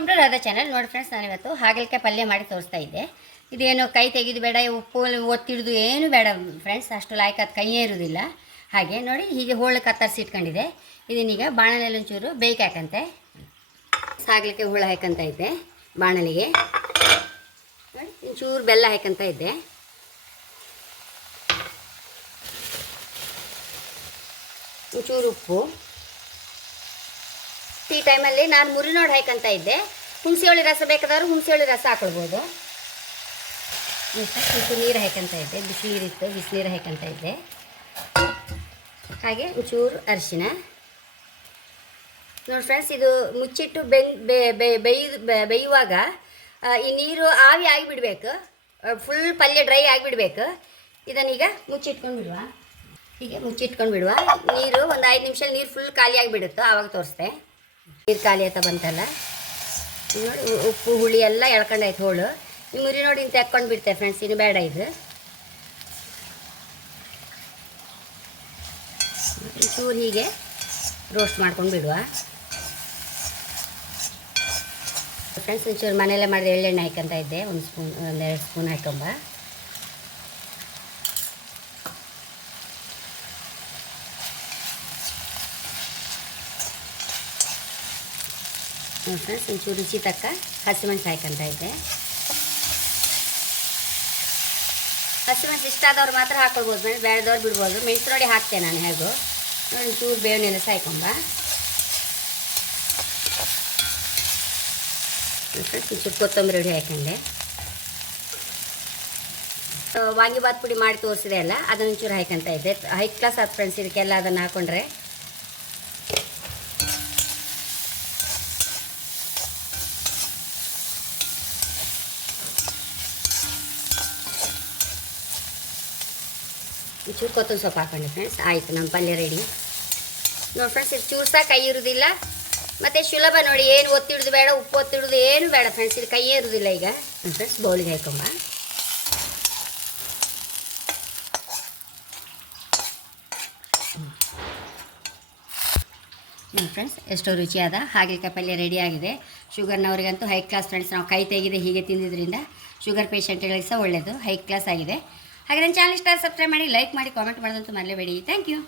Welcome to Radha channel. ನೋಡಿ friends, ನಾನಿವತ್ತು ಹಾಗಲಕಾಯಿ ಪಲ್ಯ ಮಾಡಿ ತೋರಿಸ್ತಾ ಇದ್ದೆ. ಇದೇನು ಕೈ ತೆಗೆದು ಬೇಡ, ಉಪ್ಪು ಒತ್ತಿಡ್ದು ಏನು ಬೇಡ ಫ್ರೆಂಡ್ಸ್, ಅಷ್ಟು ಲಾಯ್ಕ್ ಅದು ಕೈಯೇ ಇರೋದಿಲ್ಲ. ಹಾಗೆ ನೋಡಿ, ಹೀಗೆ ಹೋಳು ಕತ್ತರಿಸಿ ಇಟ್ಕೊಂಡಿದೆ. ಇದನ್ನೀಗ ಬಾಣಲೆಯಲ್ಲಿ ಒಂಚೂರು ಬೇಯ್ಕೆ ಹಾಕಂತೆ. ಹಾಗಲಕಾಯಿ ಹುಳ ಹಾಕಂತ ಇದ್ದೆ ಬಾಣಲಿಗೆ. ನೋಡಿ, ಒಂಚೂರು ಬೆಲ್ಲ ಹಾಕಂತ ಇದ್ದೆ. ಒಂಚೂರು ಉಪ್ಪು. ಈ ಟೈಮಲ್ಲಿ ನಾನು ಮುರಿನೋಡು ಹಾಕಂತ ಇದ್ದೆ. ಹುಣಸೆ ರಸ ಬೇಕಾದವರು ಹುಣಸೆ ರಸ ಹಾಕೊಳ್ಬೋದು. ಸ್ವಲ್ಪ ನೀರು ಹಾಕಂತ ಇದ್ದೆ, ಬಿಸಿನೀರಿತ್ತು, ಬಿಸಿನೀರು ಹಾಕಂತ ಇದ್ದೆ. ಹಾಗೆ ಒಂಚೂರು ಅರಿಶಿನ. ನೋಡಿ ಫ್ರೆಂಡ್ಸ್, ಇದು ಮುಚ್ಚಿಟ್ಟು ಬೇಯುವಾಗ ಈ ನೀರು ಆವಿ ಆಗಿಬಿಡ್ಬೇಕು, ಫುಲ್ ಪಲ್ಯ ಡ್ರೈ ಆಗಿಬಿಡ್ಬೇಕು. ಇದನ್ನೀಗ ಮುಚ್ಚಿಟ್ಕೊಂಡು ಬಿಡುವ. ಹೀಗೆ ಮುಚ್ಚಿಟ್ಕೊಂಡು ಬಿಡುವ. ನೀರು ಒಂದು 5 ನಿಮಿಷ ನೀರು ಫುಲ್ ಖಾಲಿ ಆಗಿಬಿಡುತ್ತೋ ಆವಾಗ ತೋರಿಸ್ದೆ. ನೀರು ಖಾಲಿ ಆಯ್ತಾ ಬಂತಲ್ಲ ನೋಡಿ, ಉಪ್ಪು ಹುಳಿ ಎಲ್ಲ ಎಳ್ಕೊಂಡಾಯ್ತು ಹೋಳು. ಈ ಮುರಿ ನೋಡಿ ಇಂತ ಹಾಕ್ಕೊಂಡು ಬಿಡ್ತೆ ಫ್ರೆಂಡ್ಸ್, ಇನ್ನು ಬೇಡ. ಇದು ಚೂರು ಹೀಗೆ ರೋಸ್ಟ್ ಮಾಡ್ಕೊಂಡು ಬಿಡುವ ಫ್ರೆಂಡ್ಸ್. ಒಂಚೂರು ಮನೆಯಲ್ಲೇ ಮಾಡಿದ್ರೆ ಎಳ್ಳೆಣ್ಣೆ ಹಾಕಂತ ಇದ್ದೆ, ಒಂದೆರಡು ಸ್ಪೂನ್ ಹಾಕೊಂಬ. ಫ್ರೆಂಡ್ಸ್, ಒಂಚೂರು ರುಚಿ ತಕ್ಕ ಹಸಿಮೆಣಸು ಹಾಕಂತ ಇದ್ದೆ. ಹಸಿಮೆಣಸು ಇಷ್ಟ ಆದವ್ರು ಮಾತ್ರ ಹಾಕೊಳ್ಬೋದು, ಬೇಡದವ್ರು ಬಿಡ್ಬೋದು. ಮೆಣಸು ನೋಡಿ ಹಾಕ್ತೇನೆ ನಾನು. ಹೇಗೋ ನೋಡಿ, ಒಂಚೂರು ಬೇವಿನೆಲ್ಲ ಸಾಯ್ಕೊಂಬ. ಒಂಚೂರು ಕೊತ್ತಂಬರಿ ಹುಡಿ ಹಾಕೊಂಡೆ. ವಾಂಗಿಬಾತ್ ಪುಡಿ ಮಾಡಿ ತೋರಿಸಿದೆ ಅಲ್ಲ, ಅದನ್ನು ಒಂಚೂರು ಹಾಕಂತ ಇದ್ದೆ. ಹೈ ಕ್ಲಾಸ್ ಆದ ಫ್ರೆಂಡ್ಸ್, ಇದಕ್ಕೆಲ್ಲ ಅದನ್ನು ಹಾಕೊಂಡ್ರೆ. ಚೂರು ಕೊತ್ತಂಬರಿ ಸೊಪ್ಪು ಹಾಕೊಂಡೆ ಫ್ರೆಂಡ್ಸ್. ಆಯಿತು, ನಮ್ಮ ಪಲ್ಯ ರೆಡಿ. ನೋಡಿ ಫ್ರೆಂಡ್ಸ್, ಇದು ಚೂರು ಸಹ ಕೈ ಇರೋದಿಲ್ಲ, ಮತ್ತು ಸುಲಭ ನೋಡಿ. ಏನು ಒತ್ತಿಡ್ದು ಬೇಡ, ಉಪ್ಪು ಒತ್ತಿಡ್ದು ಏನು ಬೇಡ ಫ್ರೆಂಡ್ಸ್, ಇದು ಕೈಯೇ ಇರೋದಿಲ್ಲ. ಈಗ ಫ್ರೆಂಡ್ಸ್, ಬೌಲಿಗೆ ಹಾಕೊಂಬ. ಫ್ರೆಂಡ್ಸ್, ಎಷ್ಟೋ ರುಚಿಯಾದ ಹಾಗಲಕಾಯಿ ಪಲ್ಯ ರೆಡಿಯಾಗಿದೆ. ಶುಗರ್ನವರಿಗಂತೂ ಹೈ ಕ್ಲಾಸ್ ಫ್ರೆಂಡ್ಸ್. ನಾವು ಕೈ ತೆಗೆದು ಹೀಗೆ ತಿಂದಿದ್ದರಿಂದ ಶುಗರ್ ಪೇಷಂಟ್ಗಳಿಗೆ ಸಹ ಒಳ್ಳೆಯದು, ಹೈ ಕ್ಲಾಸ್ ಆಗಿದೆ. ಹಾಗೆ ನನ್ನ ಚಾನಲ್ ಇಷ್ಟ ಸಬ್ಸ್ಕ್ರೈಬ್ ಮಾಡಿ, ಲೈಕ್ ಮಾಡಿ, ಕಾಮೆಂಟ್ ಮಾಡೋದಂತೂ ಮರಲೇಬೇಡಿ. Thank you.